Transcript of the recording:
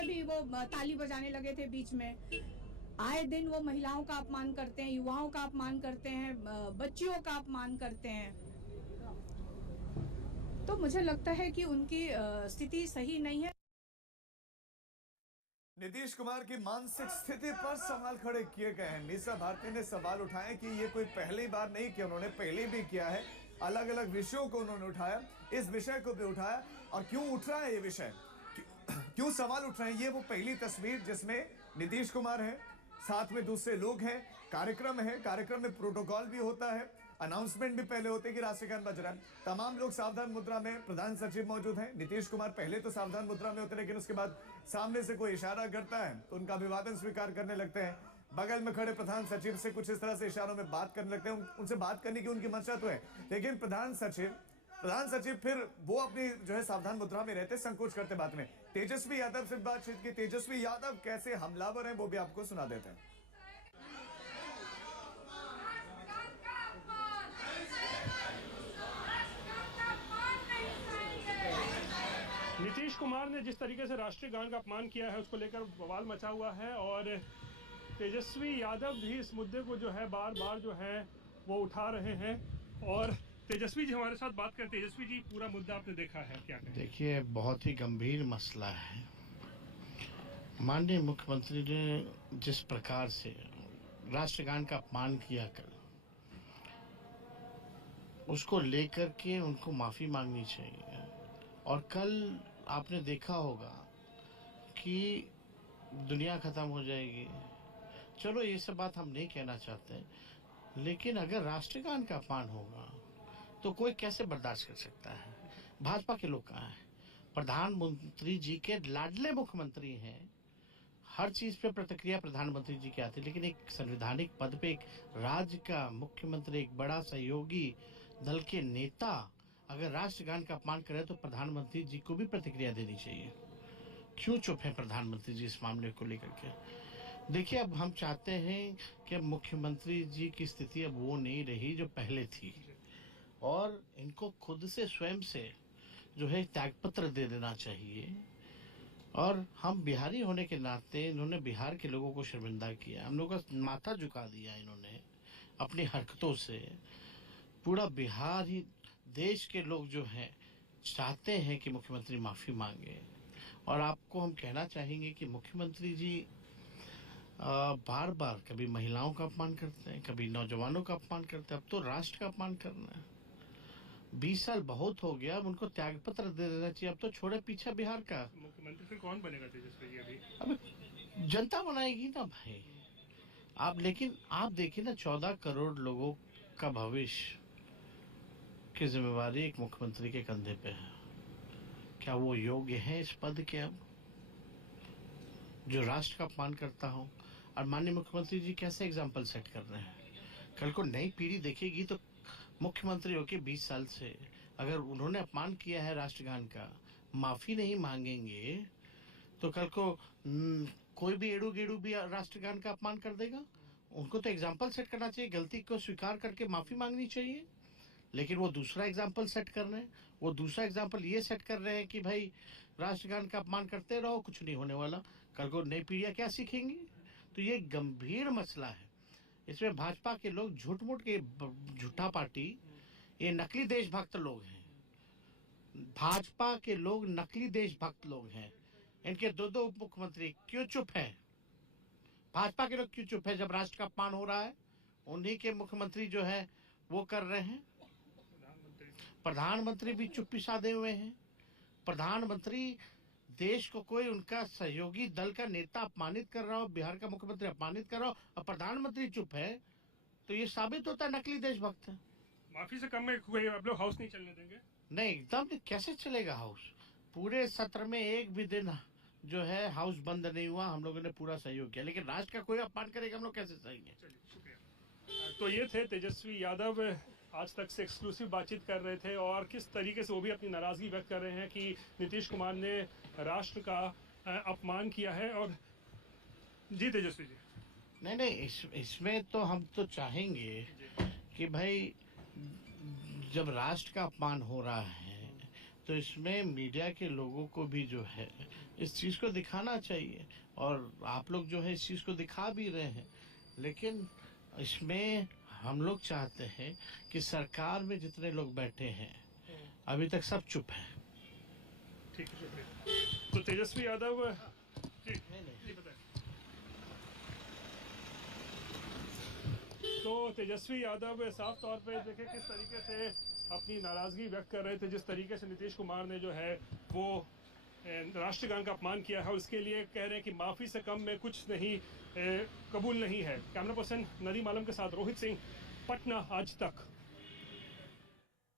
भी वो ताली बजाने लगे थे बीच में। आए दिन वो महिलाओं का अपमान करते हैं, युवाओं का अपमान करते हैं, बच्चियों का अपमान करते हैं। तो मुझे लगता है कि उनकी स्थिति सही नहीं है। नीतीश कुमार की मानसिक स्थिति पर सवाल खड़े किए गए हैं। मीसा भारती ने सवाल उठाए कि ये कोई पहली बार नहीं किया, उन्होंने पहले भी किया है। अलग अलग विषयों को उन्होंने उठाया, इस विषय को भी उठाया। और क्यों उठ रहा है ये विषय, क्यों सवाल उठ रहे हैं, ये वो पहली तस्वीर जिसमें नीतीश कुमार है, साथ में दूसरे लोग हैं, कार्यक्रम है, कार्यक्रम में प्रोटोकॉल भी होता है, अनाउंसमेंट भी पहले होते हैं कि राष्ट्रगान बज रहा है। तमाम लोग सावधान मुद्रा में, प्रधान सचिव मौजूद हैं। नीतीश कुमार पहले तो सावधान मुद्रा में होते हैं, लेकिन उसके बाद सामने से कोई इशारा करता है तो उनका अभिवादन स्वीकार करने लगते हैं। बगल में खड़े प्रधान सचिव से कुछ इस तरह से इशारों में बात करने लगते हैं। उनसे बात करने की उनकी मंशा तो है, लेकिन प्रधान सचिव फिर वो अपनी जो है सावधान मुद्रा में रहते, संकोच करते बात में। तेजस्वी यादव से बातचीत की। तेजस्वी यादव कैसे हमलावर हैं वो भी आपको सुना देते हैं। नीतीश कुमार ने जिस तरीके से राष्ट्रीय गान का अपमान किया है उसको लेकर बवाल मचा हुआ है और तेजस्वी यादव भी इस मुद्दे को जो है बार बार जो है वो उठा रहे हैं। और तेजस्वी जी हमारे साथ बात करें। तेजस्वी जी, पूरा मुद्दा आपने देखा है, क्या कहें? देखिए, बहुत ही गंभीर मसला है। माननीय मुख्यमंत्री ने जिस प्रकार से राष्ट्रगान का अपमान किया कल, उसको लेकर के उनको माफी मांगनी चाहिए। और कल आपने देखा होगा कि दुनिया खत्म हो जाएगी। चलो, ये सब बात हम नहीं कहना चाहते, लेकिन अगर राष्ट्रगान का अपमान होगा तो कोई कैसे बर्दाश्त कर सकता है? भाजपा के लोग कहाँ हैं? प्रधानमंत्री जी के लाडले मुख्यमंत्री हैं। हर चीज पे प्रतिक्रिया प्रधानमंत्री जी की आती है, लेकिन एक संवैधानिक पद पे एक राज्य का मुख्यमंत्री, एक बड़ा सहयोगी दल के नेता अगर राष्ट्रगान का अपमान करे तो प्रधानमंत्री जी को भी प्रतिक्रिया देनी चाहिए। क्यों चुप है प्रधानमंत्री जी इस मामले को लेकर के? देखिए, अब हम चाहते हैं कि अब मुख्यमंत्री जी की स्थिति अब वो नहीं रही जो पहले थी, और इनको खुद से स्वयं से जो है त्यागपत्र दे देना चाहिए। और हम बिहारी होने के नाते इन्होंने बिहार के लोगों को शर्मिंदा किया, हम लोगों का माथा झुका दिया इन्होंने अपनी हरकतों से। पूरा बिहार ही, देश के लोग जो हैं चाहते हैं कि मुख्यमंत्री माफी मांगे। और आपको हम कहना चाहेंगे कि मुख्यमंत्री जी बार बार कभी महिलाओं का अपमान करते हैं, कभी नौजवानों का अपमान करते हैं, अब तो राष्ट्र का अपमान करना है। 20 साल बहुत हो गया, अब उनको त्यागपत्र दे देना चाहिए। अब तो छोड़े पीछे बिहार का मुख्यमंत्री फिर कौन बनेगा तेजस्वी जी? अब जनता बनाएगी ना भाई। आप लेकिन आप देखिए ना, 14 करोड़ लोगों का भविष्य की जिम्मेवारी एक मुख्यमंत्री के कंधे पे है। क्या वो योग्य है इस पद के? अब जो राष्ट्र का अपमान करता हो, और माननीय मुख्यमंत्री जी कैसे एग्जाम्पल सेट कर रहे हैं? कल को नई पीढ़ी देखेगी तो मुख्यमंत्री होके 20 साल से अगर उन्होंने अपमान किया है राष्ट्रगान का, माफी नहीं मांगेंगे तो कल को कोई भी एड़ू गेड़ू भी राष्ट्रगान का अपमान कर देगा। उनको तो एग्जाम्पल सेट करना चाहिए, गलती को स्वीकार करके माफी मांगनी चाहिए। लेकिन वो दूसरा एग्जाम्पल सेट कर रहे हैं। वो दूसरा एग्जाम्पल ये सेट कर रहे हैं कि भाई राष्ट्रगान का अपमान करते रहो, कुछ नहीं होने वाला। कल को नई पीढ़ियां क्या सीखेंगी? तो ये गंभीर मसला है। इसमें भाजपा के लोग झूठ-मूठ के, झूठा पार्टी, ये नकली देशभक्त लोग हैं। भाजपा के लोग नकली देशभक्त लोग हैं। इनके दो उप मुख्यमंत्री क्यों चुप है? भाजपा के लोग क्यों चुप है जब राष्ट्र का अपमान हो रहा है? उन्हीं के मुख्यमंत्री जो है वो कर रहे हैं। प्रधानमंत्री भी चुप्पी साधे हुए हैं। प्रधानमंत्री देश को कोई उनका सहयोगी दल का नेता अपमानित कर रहा हो, बिहार का मुख्यमंत्री अपमानित कर रहा हो, और प्रधानमंत्री चुप है, तो ये साबित होता है नकली देशभक्त है। माफी से कम में कोई आप लोग हाउस नहीं चलने देंगे? नहीं, एकदम कैसे चलेगा हाउस? पूरे सत्र में एक भी दिन जो है हाउस बंद नहीं हुआ। हम लोगों ने पूरा सहयोग किया, लेकिन राष्ट्र का कोई अपमान करेगा, हम लोग कैसे सहेंगे? चलिए, शुक्रिया। तो ये थे तेजस्वी यादव, आज तक से एक्सक्लूसिव बातचीत कर रहे थे और किस तरीके से वो भी अपनी नाराजगी व्यक्त कर रहे हैं कि नीतीश कुमार ने राष्ट्र का अपमान किया है। और जी तेजस्वी जी, नहीं, इसमें तो हम तो चाहेंगे कि भाई जब राष्ट्र का अपमान हो रहा है तो इसमें मीडिया के लोगों को भी जो है इस चीज को दिखाना चाहिए, और आप लोग जो है इस चीज को दिखा भी रहे हैं। लेकिन इसमें हम लोग चाहते हैं कि सरकार में जितने लोग बैठे हैं अभी तक सब चुप हैं। ठीक है, शुक्रिया। तो तेजस्वी यादव जी जी बताएं। तो तेजस्वी यादव साफ तौर पे देखे किस तरीके से अपनी नाराजगी व्यक्त कर रहे थे, जिस तरीके से नीतीश कुमार ने जो है वो राष्ट्रगान का अपमान किया है और उसके लिए कह रहे हैं कि माफी से कम में कुछ नहीं कबूल नहीं है। कैमरा पर्सन नदीम आलम के साथ रोहित सिंह, पटना आज तक।